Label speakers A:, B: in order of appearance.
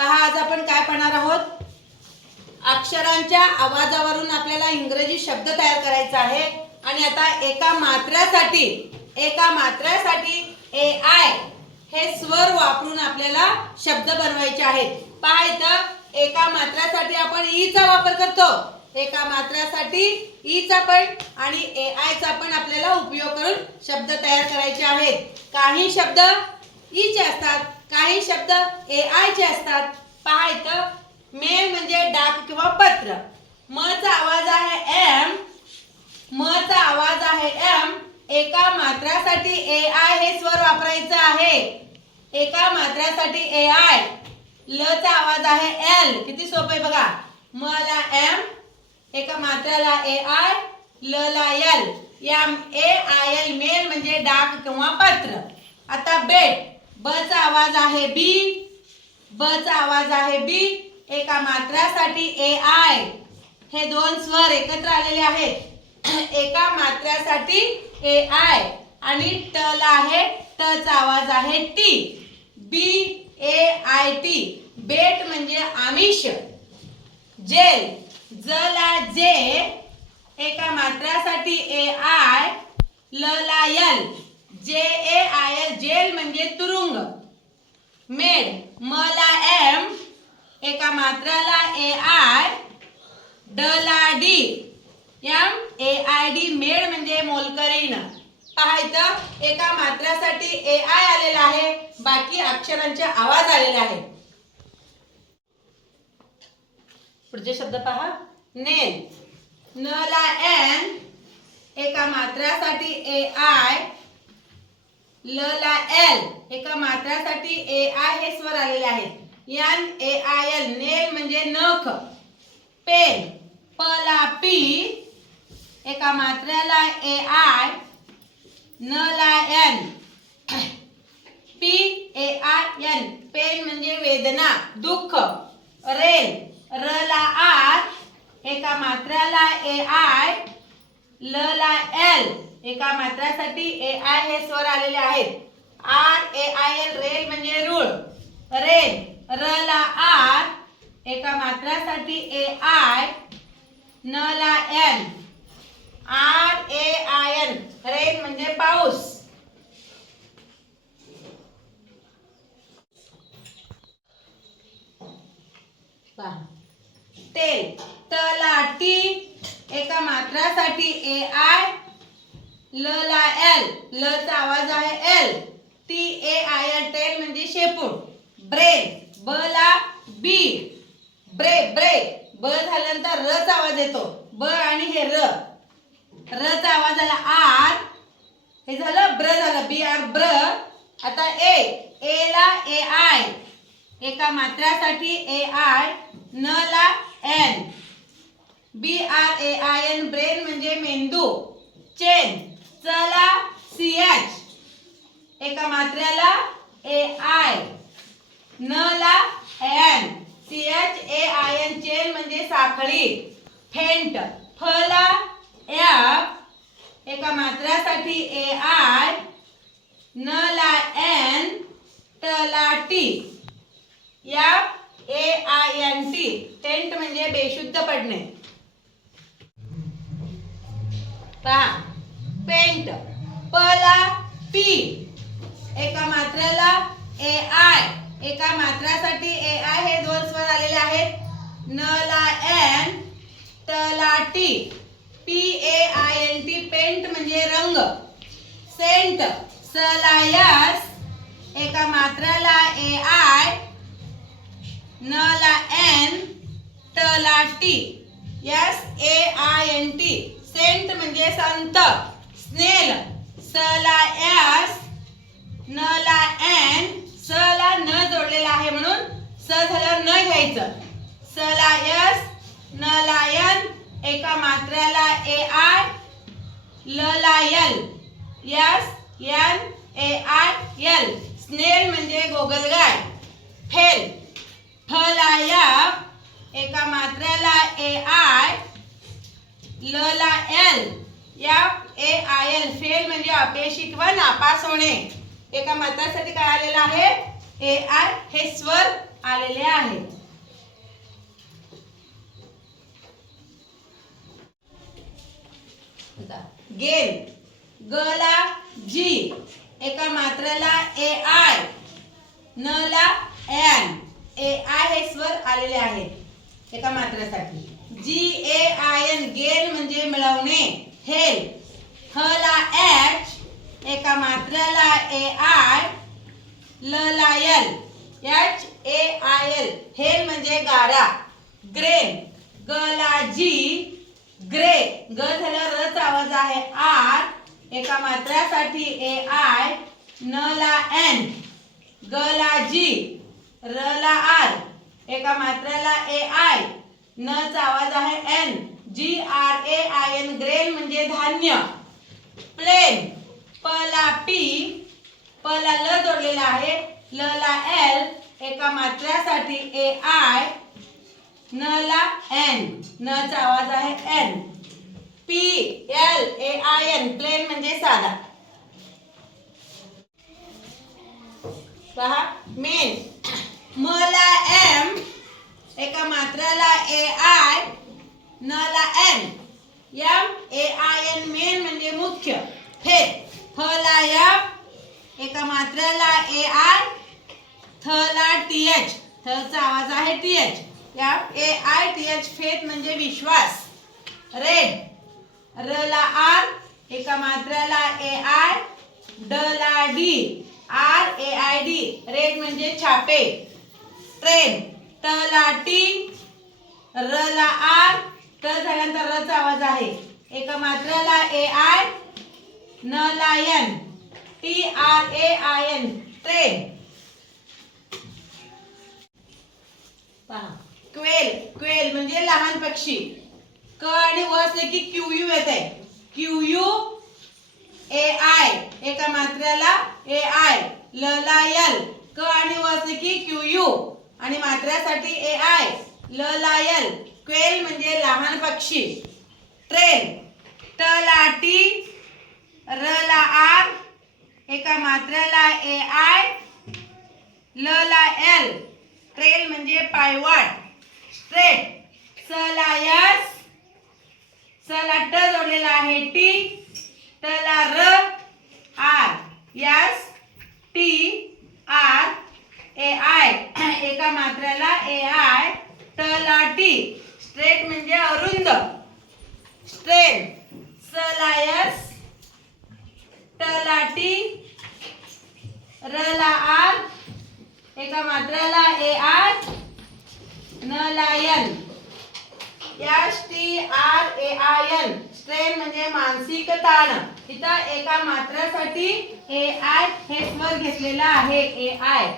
A: पहा आज आपण काय पाहणार आहोत? अक्षरांच्या आवाजावरून आपल्याला इंग्रजी शब्द तयार करायचा आहे. आणि आता एका मात्र्यासाठी एका मात्र्यासाठी ए आय हे स्वर वापरून आपल्याला शब्द बनवायचे आहेत. पहा इथं एका मात्र्यासाठी आपण e ईचा वापर करतो. एका मात्र्यासाठी e ईचा पण आणि ए आयचा पण आपल्याला उपयोग करून शब्द तयार करायचे आहेत. काही शब्द e ईचे असतात. काही शब्द ए आयचे असतात. पहा इथं. मेल म्हणजे डाक किंवा पत्र. म चा आवाज आहे एम म चा आवाज आहे एम एका मात्रासाठी ए आय हे स्वर वापरायचं आहे. एका मात्रासाठी ए आय ल चा आवाज आहे एल किती सोपं आहे बघा. म ला एम एका मात्राला ए आय ल ला एल या ए आय एल मेल म्हणजे डाक किंवा पत्र. आता बेट. ब चा आवाज आहे बी. ब चा आवाज आहे बी. एका मात्रासाठी ए आय. हे दोन स्वर एकत्र आलेले आहेत. एका मात्र्यासाठी ए आय. आणि ट ला आहे ट चा आवाज आहे T. B A I T. Bait म्हणजे आमिष. जेल. ज ला जे. एका मात्रासाठी ए आय. ल ला यल. जे ए आय एल जेल म्हणजे तुरुंग. मेड म ला एम एका मात्राला ए आय ड ला D M A I D maid म्हणजे मोलकरीण. पाहायचं एका मात्रासाठी ए आय आलेला आहे बाकी अक्षरांचे आवाज आलेला आहे. पुढचे शब्द पहा. नेल. न ला एन एका मात्रासाठी ए आय ल ला एल. एका मात्रासाठी ए आय हे स्वर आलेले आहेत. N A I L. Nail म्हणजे नख. पेन. प ला पी. एका मात्र्याला ए आय. न ला N. P A I N. Pain म्हणजे वेदना दुःख. रेल. र ला आर. एका मात्र्याला ए आय. ल ला एल. एका मात्रासाठी ए आय हे स्वर आलेले आहेत. R A I L rail म्हणजे रूळ. रेल र ला आर. एका मात्रासाठी ए आय न ला N R A I N rain म्हणजे पाऊस. तेल. तलाटी एका ए आय ल ला एल ल चा आवाज आहे L. T A I L tail म्हणजे शेपूट. ब्रेन ब ला बी. ब्रे ब्रे ब झाल्यानंतर र चा आवाज येतो. ब आणि हे र. र चा आवाज आला आर. हे झालं ब्र झालं बी आर ब्र. आता ए ए ला ए आय. एका मात्रासाठी ए आय न ला N. B R A I N brain म्हणजे मेंदू चेन चला सी एच. एका मात्र्याला ए आय. न ला N. C H A I N. Chain म्हणजे साखळी. फेंट फला एफ. एका मात्रासाठी ए आय. न ला एन ट टी. या A I N T. Faint म्हणजे बेशुद्ध पडणे. पहा पेंट प ला पी एका मात्राला ए आय एका मात्रासाठी ए आय हे दोन स्वर आलेले आहेत. न ला एन ट ला T. P A I N T paint म्हणजे रंग. सेंट स ला यस एका मात्राला ए आय न ला एन ट ला T. S A I N T saint म्हणजे संत. स्नेल स ला एस न ला एन स ला न जोडलेला आहे म्हणून स झालं न घ्यायचं. स ला एस न ला एन एका मात्र्याला ए आय ल ला L S N A I L snail म्हणजे गोगलगाय. फेल फ ला यफ एका मात्र्याला ए आय ल ला एल. या ए आय एल फेल म्हणजे अपयशी किंवा नापास होणे. एका मात्रासाठी काय आलेलं आहे? ए आय हे स्वर आलेले आहे. गेम ग ला जी. एका मात्राला ए आय न ला एन. ए आय हे स्वर आलेले आहेत एका मात्रासाठी. जी ए आय एन गेल म्हणजे मिळवणे हेल. ह ला एच एका मात्र्याला ए आय ल ला L H A I L hail म्हणजे गारा. ग्रेन. ग ला जी ग्रे. ग झाला रच आवाज आहे आर एका मात्र्यासाठी ए आय न ला एन ग ला जी र ला आर एका मात्र्याला ए आय न चा आवाज आहे N. G R A I N grain म्हणजे धान्य. प्लेन. पला पी पला ल जोडलेला आहे. ल ला एल. एका मात्र्यासाठी ए आय न ला एन. न चा आवाज आहे N. P. L. A I N plain म्हणजे साधा. पहा मेन. मला एम. एका मात्र्याला ए आय न ला N M A I N main म्हणजे मुख्य. फेत फ ला एफ एका मात्र्याला ए आय थ ला टी एच थचा आवाज आहे टी एच या A I T H faith म्हणजे विश्वास. रेड. र ला आर एका मात्र्याला ए आय ड ला D R A I D raid म्हणजे छापे. ट्रेन. ट ला र ला आर त झाल्यानंतर रचा आवाज आहे. एका मात्र्याला ए आय न lion T R A I N train. पहा. क्वेल क्वेल म्हणजे लहान पक्षी. क आणि व असले की क्यू यू येत आहे क्यू यू ए आय. एका मात्र्याला ए आय ल ला यल क आणि व असले की क्यू यू. आणि मात्र्यासाठी ए आय ल लायल क्वेल म्हणजे लहान पक्षी ट्रेन ट ला टी र ला आर एका मात्र्याला ए आय ल ला एल ट्रेल म्हणजे पायवाट स्ट्रेट स ला यस स ला ट जोडलेला आहे टी ट ला र R S T R A I एका मात्र्याला ए आय ट स्ट्रेट म्हणजे अरुंद. स्ट्रेन स ला रला र ला आर एका मात्राला ए आर न lion S T R A I N. Strain म्हणजे मानसिक ताण. इथं एका मात्र्यासाठी ए आय हे स्वर घेतलेला आहे ए आय.